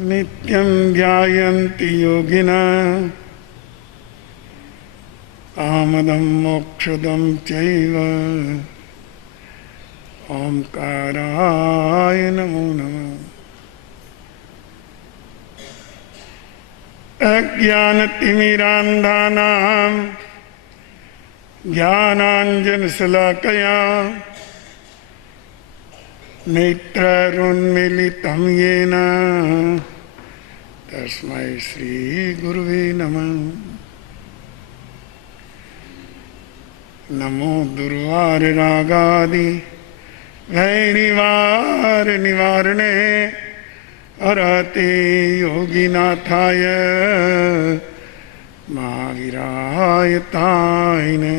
नित्यं ध्यायन्ति योगिनः कामदं मोक्षदं चैव ओंकाराय नमो नमः। अज्ञानतिमिरान्धानां ज्ञानाञ्जनशलाकया नेत्रोन्मीलितं येन तस्मै श्रीगुरुवे नमः। नमो दुर्वाररागादि भयनिवारणे अरहते योगिनाथाय महावीराय ताइने।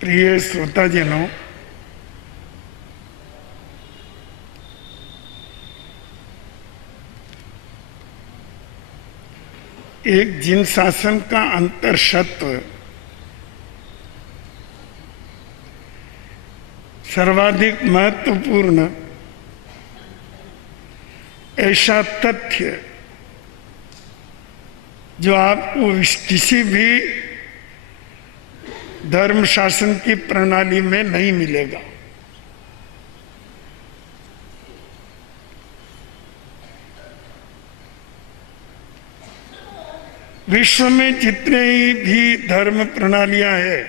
प्रिय श्रोताजनों, एक जिन शासन का अंतर्सत्व सर्वाधिक महत्वपूर्ण ऐसा तथ्य जो आपको किसी भी धर्म शासन की प्रणाली में नहीं मिलेगा। विश्व में जितने भी धर्म प्रणालियां हैं,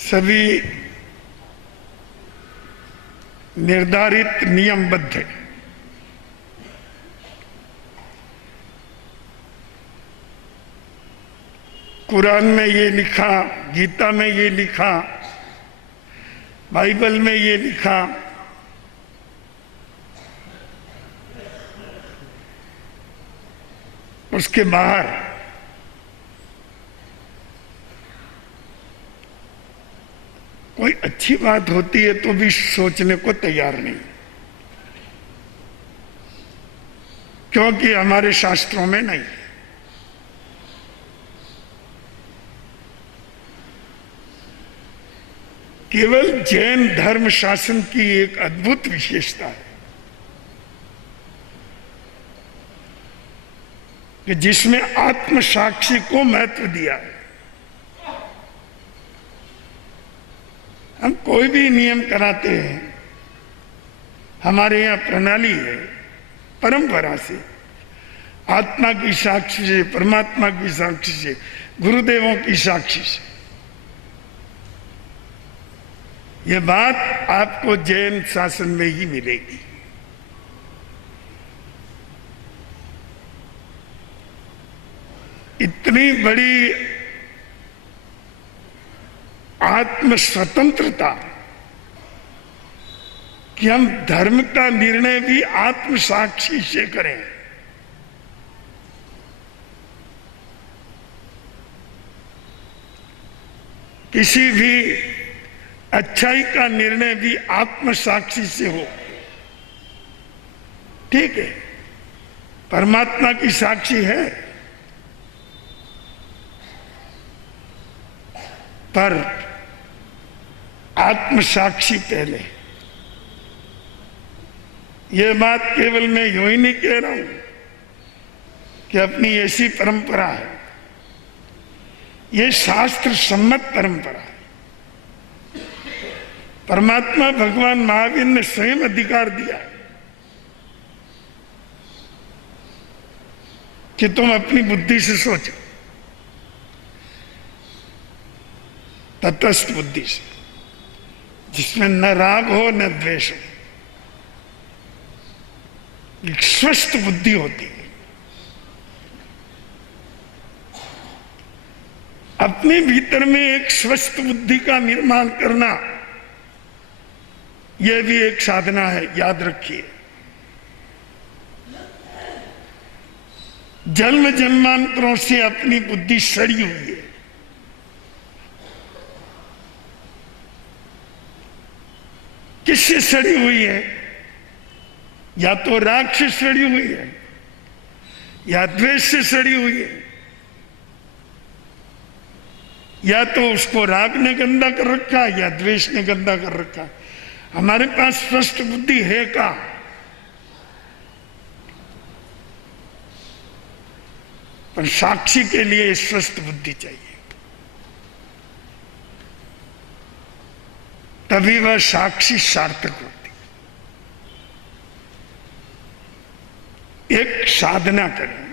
सभी निर्धारित नियमबद्ध है। कुरान में ये लिखा, गीता में ये लिखा, बाइबल में ये लिखा, उसके बाहर कोई अच्छी बात होती है तो भी सोचने को तैयार नहीं, क्योंकि हमारे शास्त्रों में नहीं। केवल जैन धर्म शासन की एक अद्भुत विशेषता है कि जिसमें आत्म साक्षी को महत्व दिया है। हम कोई भी नियम कराते हैं, हमारे यहाँ प्रणाली है, परंपरा से, आत्मा की साक्षी से, परमात्मा की साक्षी से, गुरुदेवों की साक्षी से। यह बात आपको जैन शासन में ही मिलेगी। इतनी बड़ी आत्म स्वतंत्रता कि हम धर्म का निर्णय भी आत्म साक्षी से करें। किसी भी अच्छाई का निर्णय भी आत्म साक्षी से हो, ठीक है, परमात्मा की साक्षी है, पर आत्म साक्षी पहले। यह बात केवल मैं यूं ही नहीं कह रहा हूं कि अपनी ऐसी परंपरा है, यह शास्त्र सम्मत परंपरा है। परमात्मा भगवान महावीर ने स्वयं अधिकार दिया कि तुम अपनी बुद्धि से सोचो, तटस्थ बुद्धि से, जिसमें न राग हो न द्वेष हो, एक स्वस्थ बुद्धि होती है। अपने भीतर में एक स्वस्थ बुद्धि का निर्माण करना, यह भी एक साधना है, याद रखिए। जन्म जन्मांतरों से अपनी बुद्धि सड़ी हुई है, किससे सड़ी हुई है? या तो राग से सड़ी हुई है या द्वेष से सड़ी हुई है, या तो उसको राग ने गंदा कर रखा है या द्वेष ने गंदा कर रखा है। हमारे पास स्पष्ट बुद्धि है का? पर साक्षी के लिए स्वस्थ बुद्धि चाहिए, तभी वह साक्षी सार्थक होती। एक साधना करें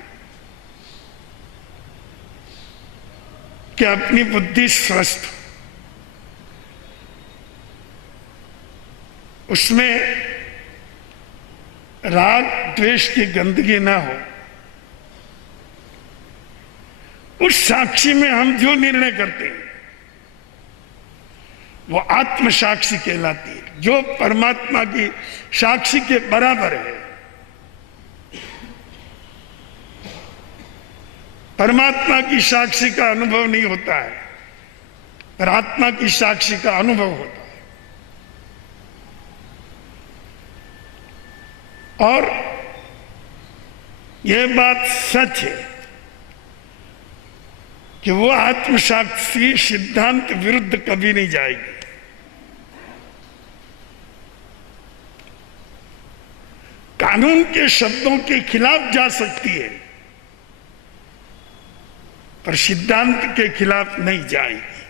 कि अपनी बुद्धि स्वस्थ, उसमें राग द्वेष की गंदगी ना हो। उस साक्षी में हम जो निर्णय करते हैं वो आत्म साक्षी कहलाती है, जो परमात्मा की साक्षी के बराबर है। परमात्मा की साक्षी का अनुभव नहीं होता है, पर आत्मा की साक्षी का अनुभव होता है। और यह बात सच है कि वो आत्म साक्षी सिद्धांत विरुद्ध कभी नहीं जाएगी। कानून के शब्दों के खिलाफ जा सकती है, पर सिद्धांत के खिलाफ नहीं जाएगी।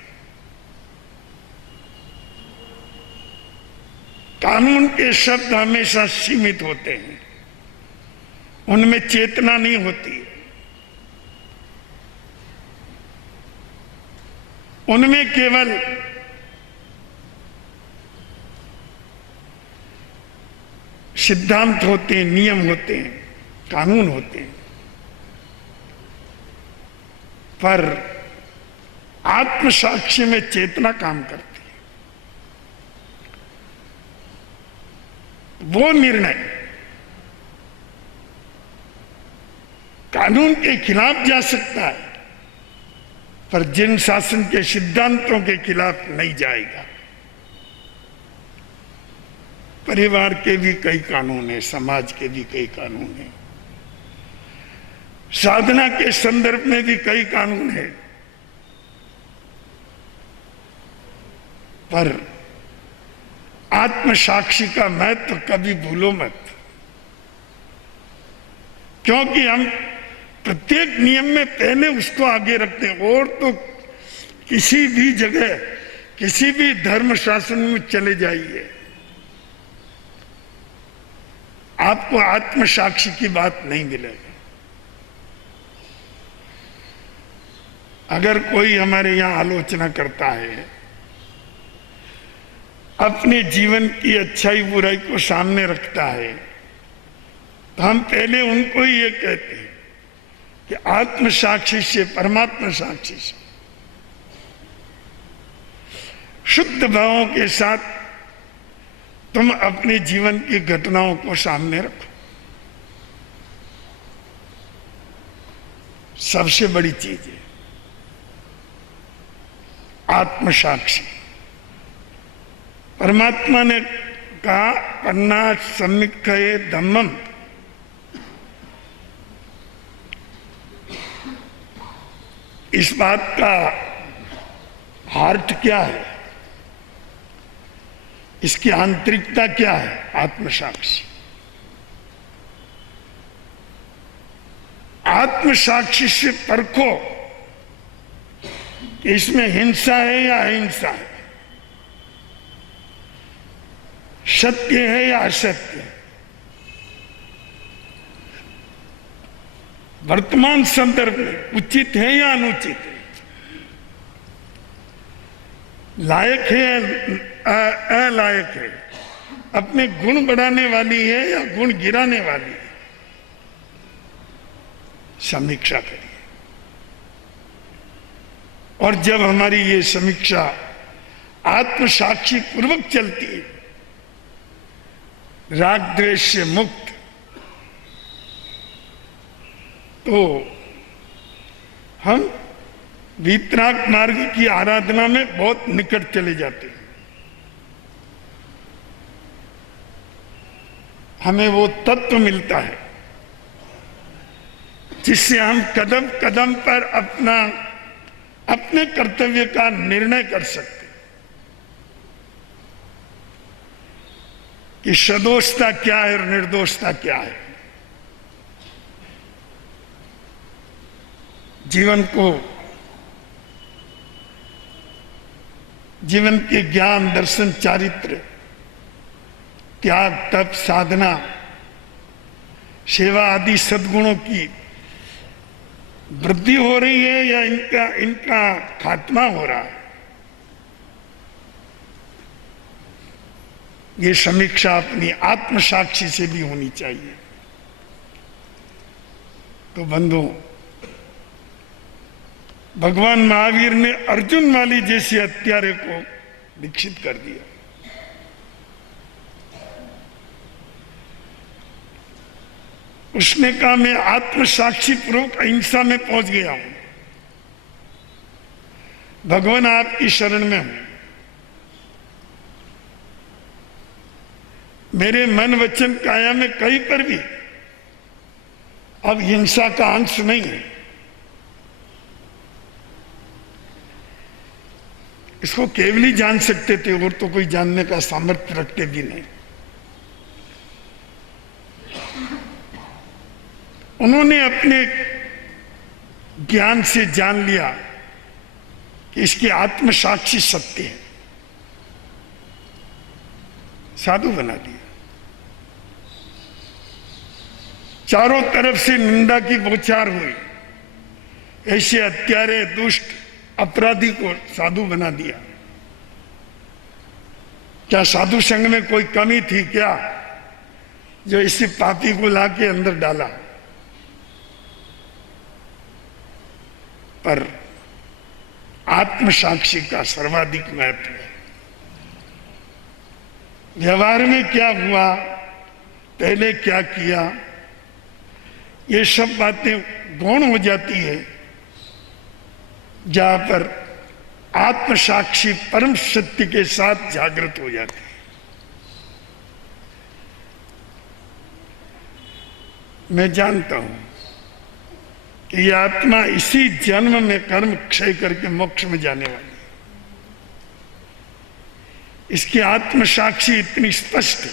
कानून के शब्द हमेशा सीमित होते हैं, उनमें चेतना नहीं होती, उनमें केवल सिद्धांत होते हैं, नियम होते हैं, कानून होते हैं। पर आत्म साक्षी में चेतना काम करती है। वो निर्णय कानून के खिलाफ जा सकता है, पर जिन शासन के सिद्धांतों के खिलाफ नहीं जाएगा। परिवार के भी कई कानून हैं, समाज के भी कई कानून हैं, साधना के संदर्भ में भी कई कानून हैं, पर आत्म साक्षी का महत्व कभी भूलो मत, क्योंकि हम प्रत्येक नियम में पहले उसको आगे रखते हैं। और तो किसी भी जगह, किसी भी धर्म शासन में चले जाइए, आपको आत्म साक्षी की बात नहीं मिलेगी। अगर कोई हमारे यहां आलोचना करता है, अपने जीवन की अच्छाई बुराई को सामने रखता है, तो हम पहले उनको ही ये कहते हैं कि आत्म साक्षी से, परमात्मा साक्षी से शुद्ध भावों के साथ तुम अपने जीवन की घटनाओं को सामने रखो। सबसे बड़ी चीज है आत्म साक्षी। परमात्मा ने कहा पन्ना समीक्षये धम्मम, इस बात का हार्ट क्या है, इसकी आंतरिकता क्या है? आत्मसाक्षी। आत्मसाक्षी से परखो कि इसमें हिंसा है या अहिंसा है, सत्य है या असत्य है। वर्तमान संदर्भ में उचित है या अनुचित है, लायक है या अलायक है, अपने गुण बढ़ाने वाली है या गुण गिराने वाली है। समीक्षा करिए। और जब हमारी ये समीक्षा आत्मसाक्षी पूर्वक चलती है, राग द्वेष से मुक्त, तो हम वीतराग मार्ग की आराधना में बहुत निकट चले जाते हैं। हमें वो तत्व मिलता है जिससे हम कदम कदम पर अपने कर्तव्य का निर्णय कर सकते कि सदोषता क्या है और निर्दोषता क्या है। जीवन के ज्ञान, दर्शन, चारित्र, त्याग, तप, साधना, सेवा आदि सद्गुणों की वृद्धि हो रही है या इनका खात्मा हो रहा है, ये समीक्षा अपनी आत्मसाक्षी से भी होनी चाहिए। तो बंधुओं, भगवान महावीर ने अर्जुन माली जैसे हत्यारे को दीक्षित कर दिया। उसने कहा मैं आत्मसाक्षी पूर्वक अहिंसा में पहुंच गया हूं, भगवान आपकी शरण में हूं, मेरे मन वचन काया में कहीं पर भी अब हिंसा का अंश नहीं है। इसको केवल ही जान सकते थे और तो कोई जानने का सामर्थ्य रखते भी नहीं। उन्होंने अपने ज्ञान से जान लिया कि इसकी आत्मसाक्षी सत्य है, साधु बना दिया। चारों तरफ से निंदा की बौछार हुई, ऐसे हत्यारे, दुष्ट, अपराधी को साधु बना दिया। क्या साधु संघ में कोई कमी थी क्या जो इसी पापी को लाके अंदर डाला? पर आत्मसाक्षी का सर्वाधिक महत्व है। व्यवहार में क्या हुआ, पहले क्या किया, ये सब बातें गौण हो जाती है जहां पर आत्मसाक्षी परम सत्य के साथ जागृत हो जाती है। मैं जानता हूं कि ये आत्मा इसी जन्म में कर्म क्षय करके मोक्ष में जाने वाली है। इसकी आत्मसाक्षी इतनी स्पष्ट है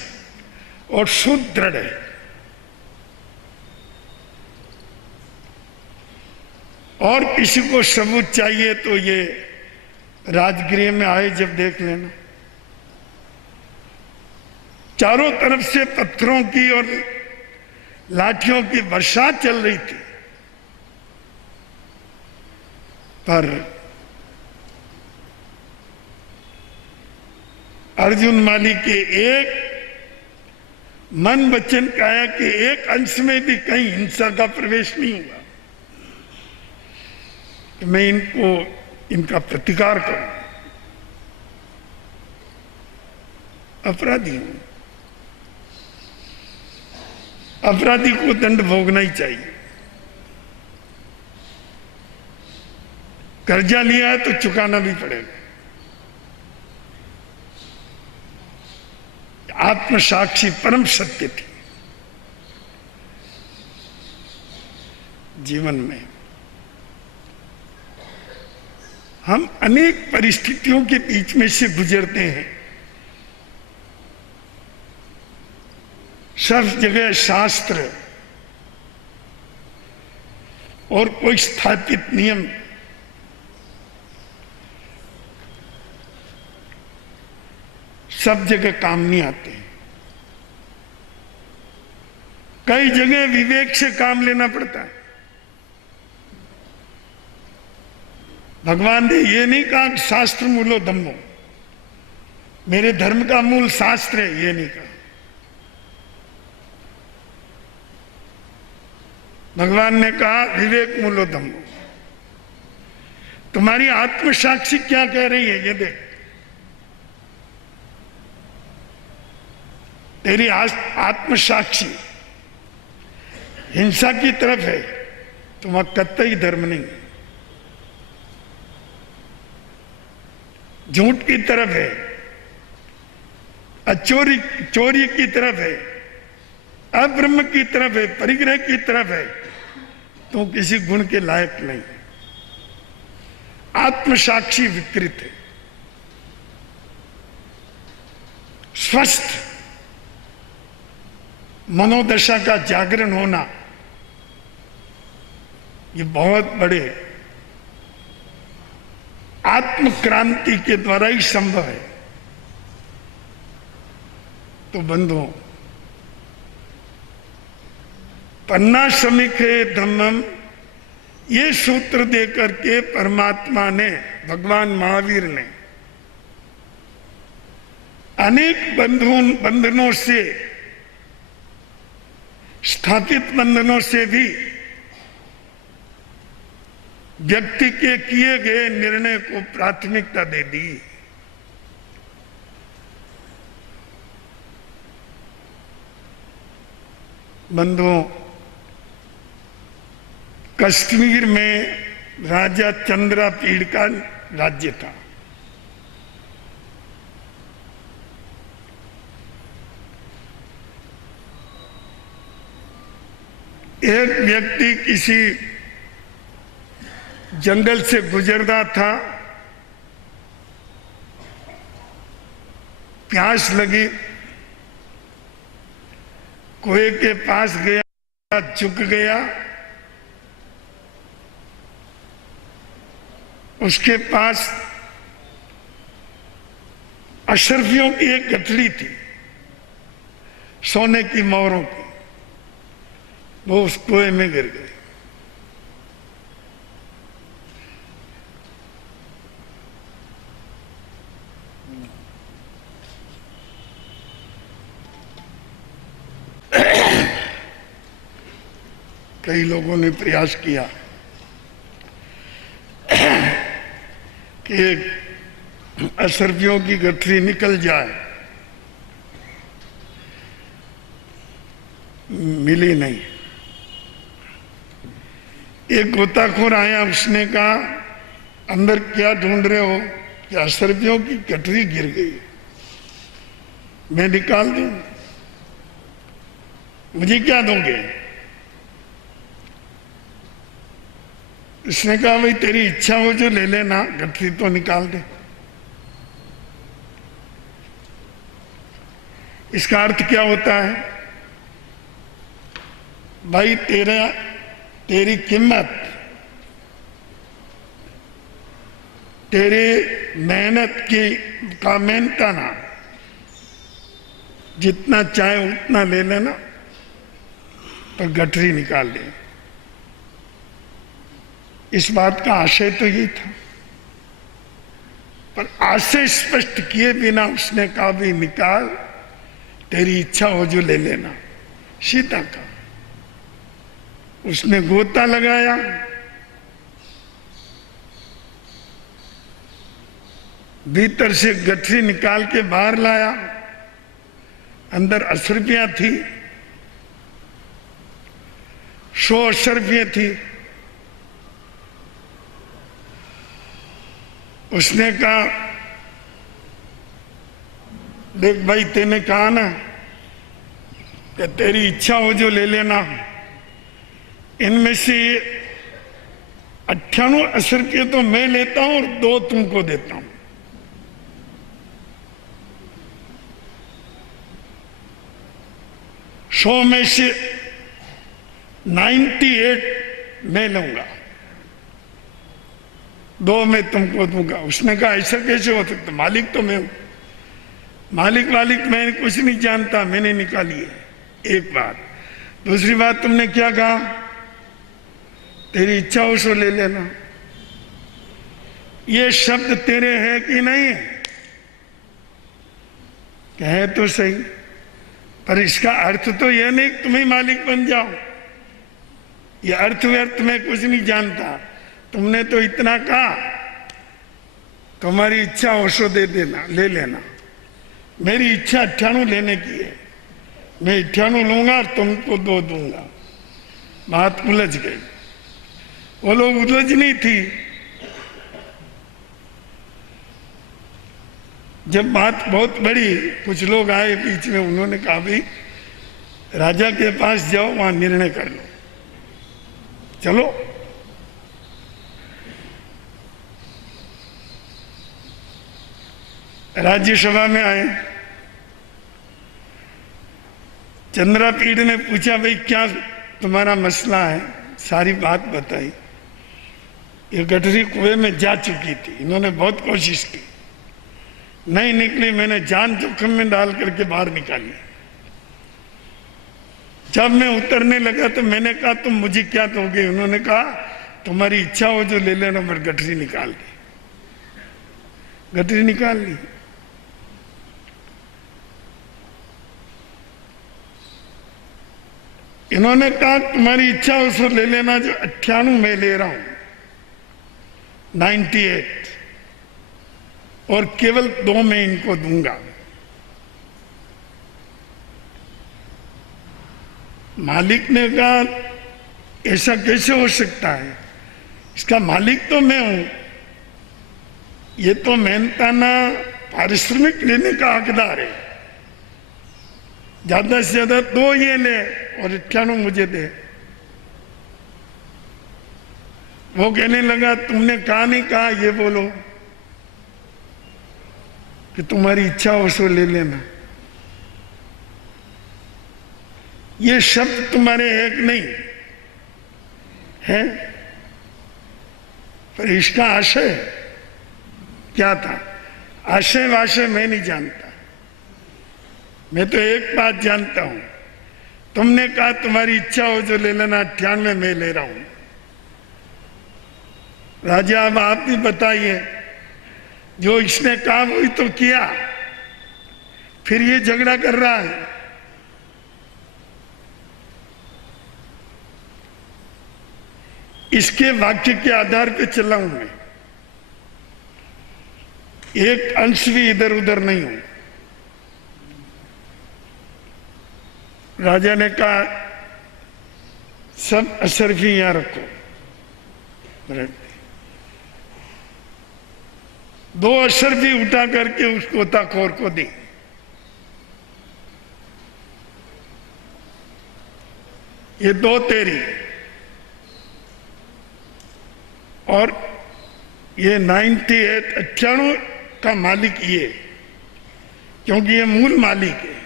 और सुदृढ़ है। और किसी को सबूत चाहिए तो ये राजगृह में आए जब देख लेना, चारों तरफ से पत्थरों की और लाठियों की वर्षा चल रही थी, पर अर्जुन माली के एक मन वचन काया के एक अंश में भी कहीं हिंसा का प्रवेश नहीं हुआ। मैं इनका प्रतिकार करूं, अपराधी हूं, अपराधी को दंड भोगना ही चाहिए। कर्जा लिया है तो चुकाना भी पड़ेगा। आत्मसाक्षी परम सत्य थी जीवन में। हम अनेक परिस्थितियों के बीच में से गुजरते हैं, सब जगह शास्त्र और कोई स्थापित नियम सब जगह काम नहीं आते हैं। कई जगह विवेक से काम लेना पड़ता है। भगवान ने ये नहीं कहा कि शास्त्र मूलो धम्मो, मेरे धर्म का मूल शास्त्र है, ये नहीं कहा। भगवान ने कहा विवेक मूलो धम्मो। तुम्हारी आत्मसाक्षी क्या कह रही है ये देख। तेरी आत्मसाक्षी हिंसा की तरफ है, तुम्हारा कतई धर्म नहीं है। झूठ की तरफ है, चोरी की तरफ है, अब्रह्म की तरफ है, परिग्रह की तरफ है, तो किसी गुण के लायक नहीं है। आत्मसाक्षी विकृत है। स्वस्थ मनोदशा का जागरण होना ये बहुत बड़े आत्म क्रांति के द्वारा ही संभव है। तो बंधुओं, पन्ना समीखे धम्मम, ये सूत्र देकर के परमात्मा ने, भगवान महावीर ने अनेक बंधनों से, स्थापित बंधनों से भी व्यक्ति के किए गए निर्णय को प्राथमिकता दे दी। बंधुओं, कश्मीर में राजा चंद्रपीड़ का राज्य था। एक व्यक्ति किसी जंगल से गुजरता था, प्यास लगी, कुएं के पास गया, झुक गया, उसके पास अशरफियों की एक गठरी थी, सोने की मोहरों की। वो उस कुएं में गिर गए। कई लोगों ने प्रयास किया कि अशरफियों की गठरी निकल जाए, मिली नहीं। एक गोताखोर आया, उसने कहा अंदर क्या ढूंढ रहे हो? कि अशरफियों की गठरी गिर गई, मैं निकाल दूं, मुझे क्या दोगे? उसने कहा भाई तेरी इच्छा हो जो ले लेना, गठरी तो निकाल दे। इसका अर्थ क्या होता है? भाई तेरी कीमत, तेरे मेहनत की का मेहनताना, जितना चाहे उतना ले लेना, पर गठरी निकाल ले। इस बात का आशय तो यही था, पर आशय स्पष्ट किए बिना उसने कहा भी निकाल, तेरी इच्छा हो जो ले लेना। सीता का उसने गोता लगाया, भीतर से गठरी निकाल के बाहर लाया, अंदर अशरफियां थी, 100 अशरफियां थी। उसने कहा देख भाई, तेने कहा ना कि तेरी इच्छा हो जो ले लेना, इनमें से 98 अशरफियां तो मैं लेता हूं और 2 तुमको देता हूं। सौ में से 98 मैं लूंगा, 2 मैं तुमको दूंगा। उसने कहा ऐसा कैसे हो सकता? मालिक तो मैं हूं, मालिक मैंने कुछ नहीं जानता, मैंने निकाली है। एक बात। दूसरी बात, तुमने क्या कहा? तेरी इच्छा हो सो ले लेना। ये शब्द तेरे है कि नहीं? कहे तो सही, पर इसका अर्थ तो यह नहीं कि तुम ही मालिक बन जाओ। यह अर्थ व्यर्थ में कुछ नहीं जानता। तुमने तो इतना कहा, तुम्हारी इच्छा हो सो दे देना, ले लेना। मेरी इच्छा 98 लेने की है, मैं 98 लूंगा और तुमको 2 दूंगा। बात उलझ गई। वो लोग उलझनी थी। जब बात बहुत बड़ी, कुछ लोग आए बीच में, उन्होंने कहा भाई राजा के पास जाओ, वहां निर्णय कर लो, चलो। राज्यसभा में आए, चंद्रापीठ ने पूछा, भाई क्या तुम्हारा मसला है? सारी बात बताई। ये गठरी कुएं में जा चुकी थी, इन्होंने बहुत कोशिश की, नहीं निकली, मैंने जान जोखिम में डाल करके बाहर निकाली। जब मैं उतरने लगा तो मैंने कहा, तुम मुझे क्या दोगे? उन्होंने कहा, तुम्हारी इच्छा हो जो ले लेना। फिर गठरी निकाल दी, गठरी निकाल ली। इन्होंने कहा, तुम्हारी इच्छा हो सो ले लेना, जो 98 में ले रहा हूं, 98, और केवल 2 में इनको दूंगा। मालिक ने कहा, ऐसा कैसे हो सकता है? इसका मालिक तो मैं हूं, ये तो मेहनताना पारिश्रमिक लेने का हकदार है। ज्यादा से ज्यादा 2 ये ले और 98 मुझे दे। वो कहने लगा, तुमने कहा नहीं कहा, ये बोलो कि तुम्हारी इच्छा हो सो ले लेना। ये शब्द तुम्हारे एक नहीं है, पर इसका आशय क्या था? आशय वाशय मैं नहीं जानता, मैं तो एक बात जानता हूं, तुमने कहा तुम्हारी इच्छा हो जो ले लेना, 98 में ले रहा हूं। राजा, अब आप भी बताइए, जो इसने कहा वही तो किया, फिर ये झगड़ा कर रहा है। इसके वाक्य के आधार पे चला हूं मैं, एक अंश भी इधर उधर नहीं हूं। राजा ने कहा, सब अशरफी यहां रखो, रख दी। 2 अशरफी उठा करके उस गोताखोर को दी। ये 2 तेरी, और ये 98 98 का मालिक ये, क्योंकि ये मूल मालिक है।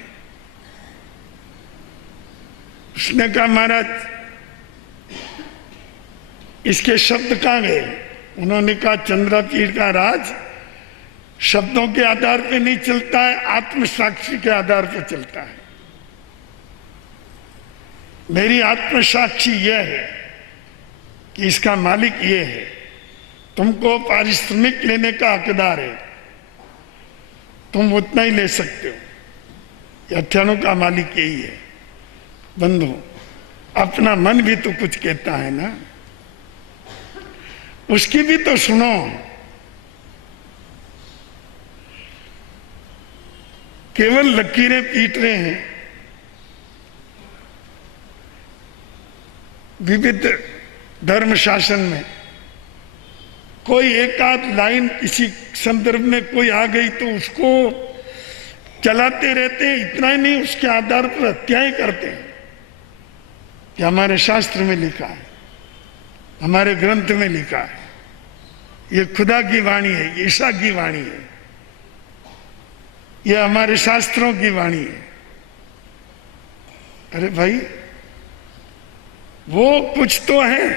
उसने कहा, महाराज इसके शब्द कहां गए? उन्होंने कहा, चंद्रापीठ का राज शब्दों के आधार पे नहीं चलता है, आत्मसाक्षी के आधार पे चलता है। मेरी आत्मसाक्षी यह है कि इसका मालिक ये है, तुमको पारिश्रमिक लेने का हकदार है, तुम उतना ही ले सकते हो। 98 का मालिक यही है। बंधु, अपना मन भी तो कुछ कहता है ना, उसकी भी तो सुनो। केवल लकीरें पीट रहे हैं, विविध धर्म शासन में कोई एक आध लाइन किसी संदर्भ में कोई आ गई तो उसको चलाते रहते हैं। इतना ही नहीं, उसके आधार पर हत्याएं करते हैं। कि हमारे शास्त्र में लिखा है, हमारे ग्रंथ में लिखा है, ये खुदा की वाणी है, ईसा की वाणी है, ये हमारे शास्त्रों की वाणी है। अरे भाई, वो कुछ तो है,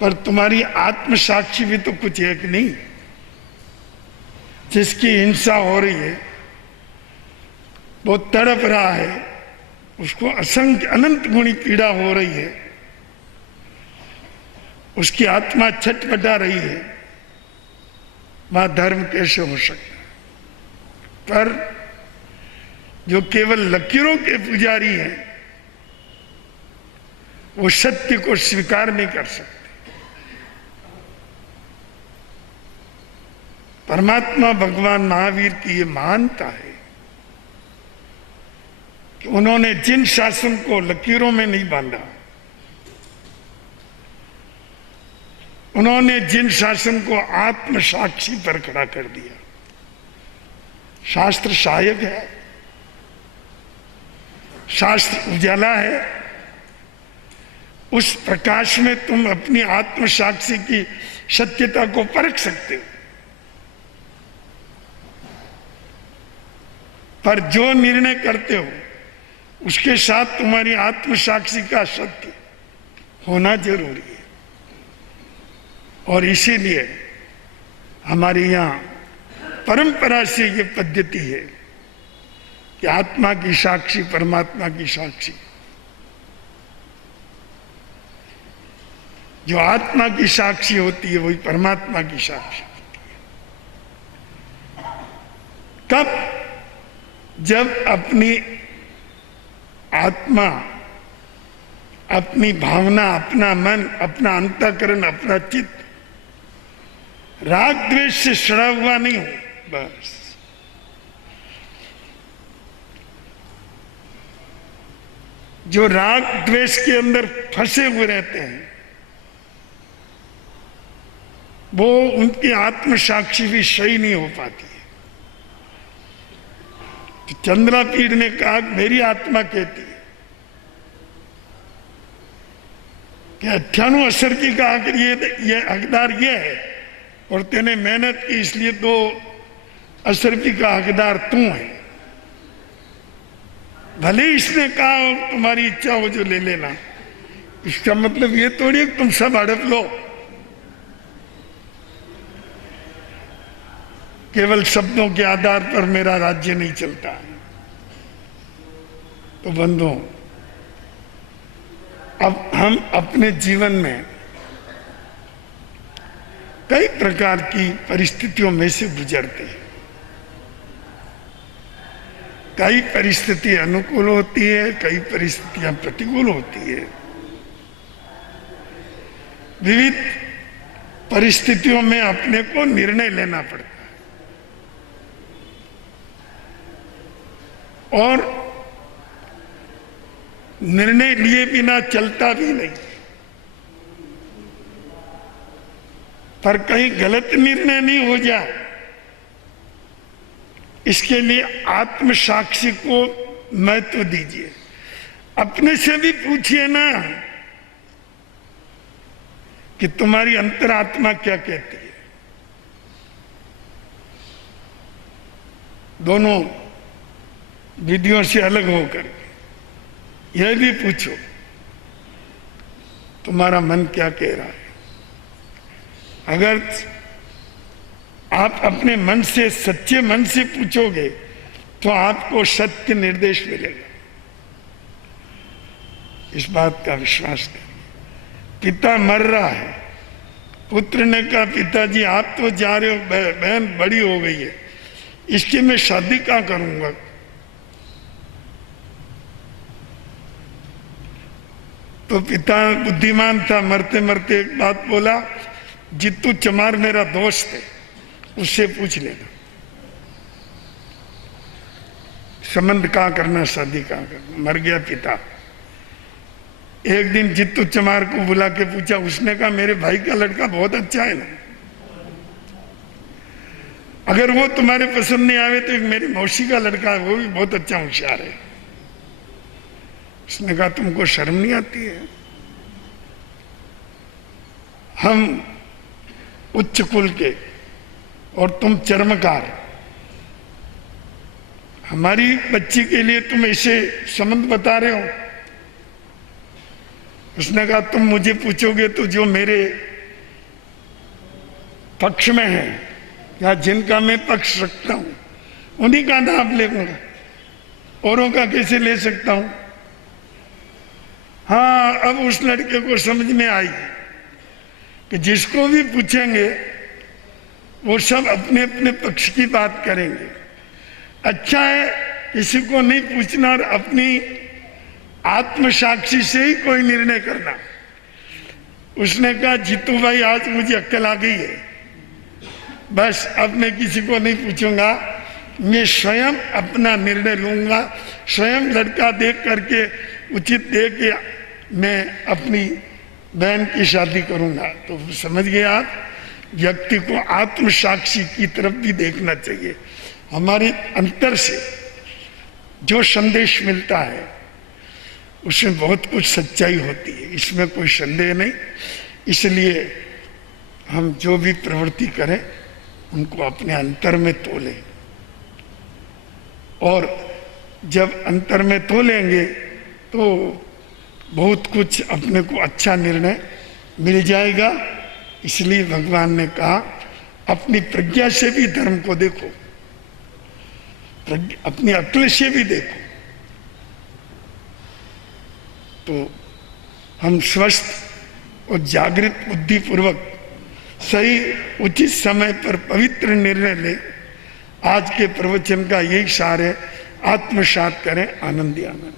पर तुम्हारी आत्मसाक्षी भी तो कुछ एक नहीं। जिसकी हिंसा हो रही है, वो तड़प रहा है, उसको असंख्य अनंत गुणी पीड़ा हो रही है, उसकी आत्मा छटपटा रही है, वहां धर्म कैसे हो सकता है? पर जो केवल लकीरों के पुजारी हैं, वो सत्य को स्वीकार नहीं कर सकते। परमात्मा भगवान महावीर की ये महानता है कि उन्होंने जिन शासन को लकीरों में नहीं बांधा, उन्होंने जिन शासन को आत्म साक्षी पर खड़ा कर दिया। शास्त्र सहायक है, शास्त्र उजाला है, उस प्रकाश में तुम अपनी आत्म साक्षी की सत्यता को परख सकते हो। पर जो निर्णय करते हो उसके साथ तुम्हारी आत्म साक्षी का सत्य होना जरूरी है। और इसीलिए हमारे यहाँ परंपरा से ये पद्धति है कि आत्मा की साक्षी परमात्मा की साक्षी। जो आत्मा की साक्षी होती है वही परमात्मा की साक्षी होती है। कब? जब अपनी आत्मा, अपनी भावना, अपना मन, अपना अंतःकरण, अपना चित्त राग द्वेष से सड़ा हुआ नहीं हो। बस जो राग द्वेष के अंदर फंसे हुए रहते हैं वो उनकी आत्म साक्षी भी सही नहीं हो पाती है। तो चंद्रापीठ ने कहा, मेरी आत्मा कहती है कि 98 असर की कहा कि ये हकदार ये है और तेने मेहनत की इसलिए 2 अशरफी का हकदार तू है। भले इसने कहा और तुम्हारी इच्छा हो जो ले लेना, इसका मतलब ये थोड़ी है तुम सब हड़प लो। केवल शब्दों के आधार पर मेरा राज्य नहीं चलता है। तो बंधुओं, अब हम अपने जीवन में कई प्रकार की परिस्थितियों में से गुजरते हैं। कई परिस्थिति अनुकूल होती है, कई परिस्थितियां प्रतिकूल होती है। विविध परिस्थितियों में अपने को निर्णय लेना पड़ता है और निर्णय लिए बिना चलता भी नहीं। पर कहीं गलत निर्णय नहीं हो जाए, इसके लिए आत्म साक्षी को महत्व दीजिए। अपने से भी पूछिए ना कि तुम्हारी अंतरात्मा क्या कहती है। दोनों विधियों से अलग होकर यह भी पूछो तुम्हारा मन क्या कह रहा है। अगर आप अपने मन से, सच्चे मन से पूछोगे तो आपको सत्य निर्देश मिलेगा। इस बात का विश्वास करिए। पिता मर रहा है, पुत्र ने कहा पिताजी आप तो जा रहे हो, बहन बड़ी हो गई है, इसकी मैं शादी कहाँ करूंगा। तो पिता बुद्धिमान था, मरते मरते एक बात बोला, जित्तू चमार मेरा दोस्त है, उससे पूछ लेना संबंध कहाँ करना, शादी कहाँ करना। मर गया पिता। एक दिन जित्तू चमार को बुला के पूछा, उसने कहा मेरे भाई का लड़का बहुत अच्छा है ना, अगर वो तुम्हारे पसंद नहीं आवे तो एक मेरी मौसी का लड़का है, वो भी बहुत अच्छा होशियार है। उसने कहा तुमको शर्म नहीं आती है? हम उच्च कुल के और तुम चर्मकार, हमारी बच्ची के लिए तुम ऐसे संबंध बता रहे हो। उसने कहा तुम मुझे पूछोगे तो जो मेरे पक्ष में है या जिनका मैं पक्ष रखता हूं उन्हीं का नाम लेऊंगा, औरों का कैसे ले सकता हूं। हाँ, अब उस लड़के को समझ में आई कि जिसको भी पूछेंगे वो सब अपने अपने पक्ष की बात करेंगे। अच्छा है किसी को नहीं पूछना और अपनी आत्म साक्षी से ही कोई निर्णय करना। उसने कहा जीतू भाई आज मुझे अक्ल आ गई है, बस अब मैं किसी को नहीं पूछूंगा, मैं स्वयं अपना निर्णय लूंगा, स्वयं लड़का देख करके उचित दे के मैं अपनी बहन की शादी करूंगा। तो समझ गए आप, व्यक्ति को आत्म साक्षी की तरफ भी देखना चाहिए। हमारे अंतर से जो संदेश मिलता है उसमें बहुत कुछ सच्चाई होती है, इसमें कोई संदेह नहीं। इसलिए हम जो भी प्रवृत्ति करें उनको अपने अंतर में तोलें, और जब अंतर में तोलेंगे तो बहुत कुछ अपने को अच्छा निर्णय मिल जाएगा। इसलिए भगवान ने कहा अपनी प्रज्ञा से भी धर्म को देखो, अपनी अक्ल से भी देखो, तो हम स्वस्थ और जागृत बुद्धि पूर्वक सही उचित समय पर पवित्र निर्णय लें। आज के प्रवचन का यही सार है, आत्मसात करें। आनंद ही आनंद।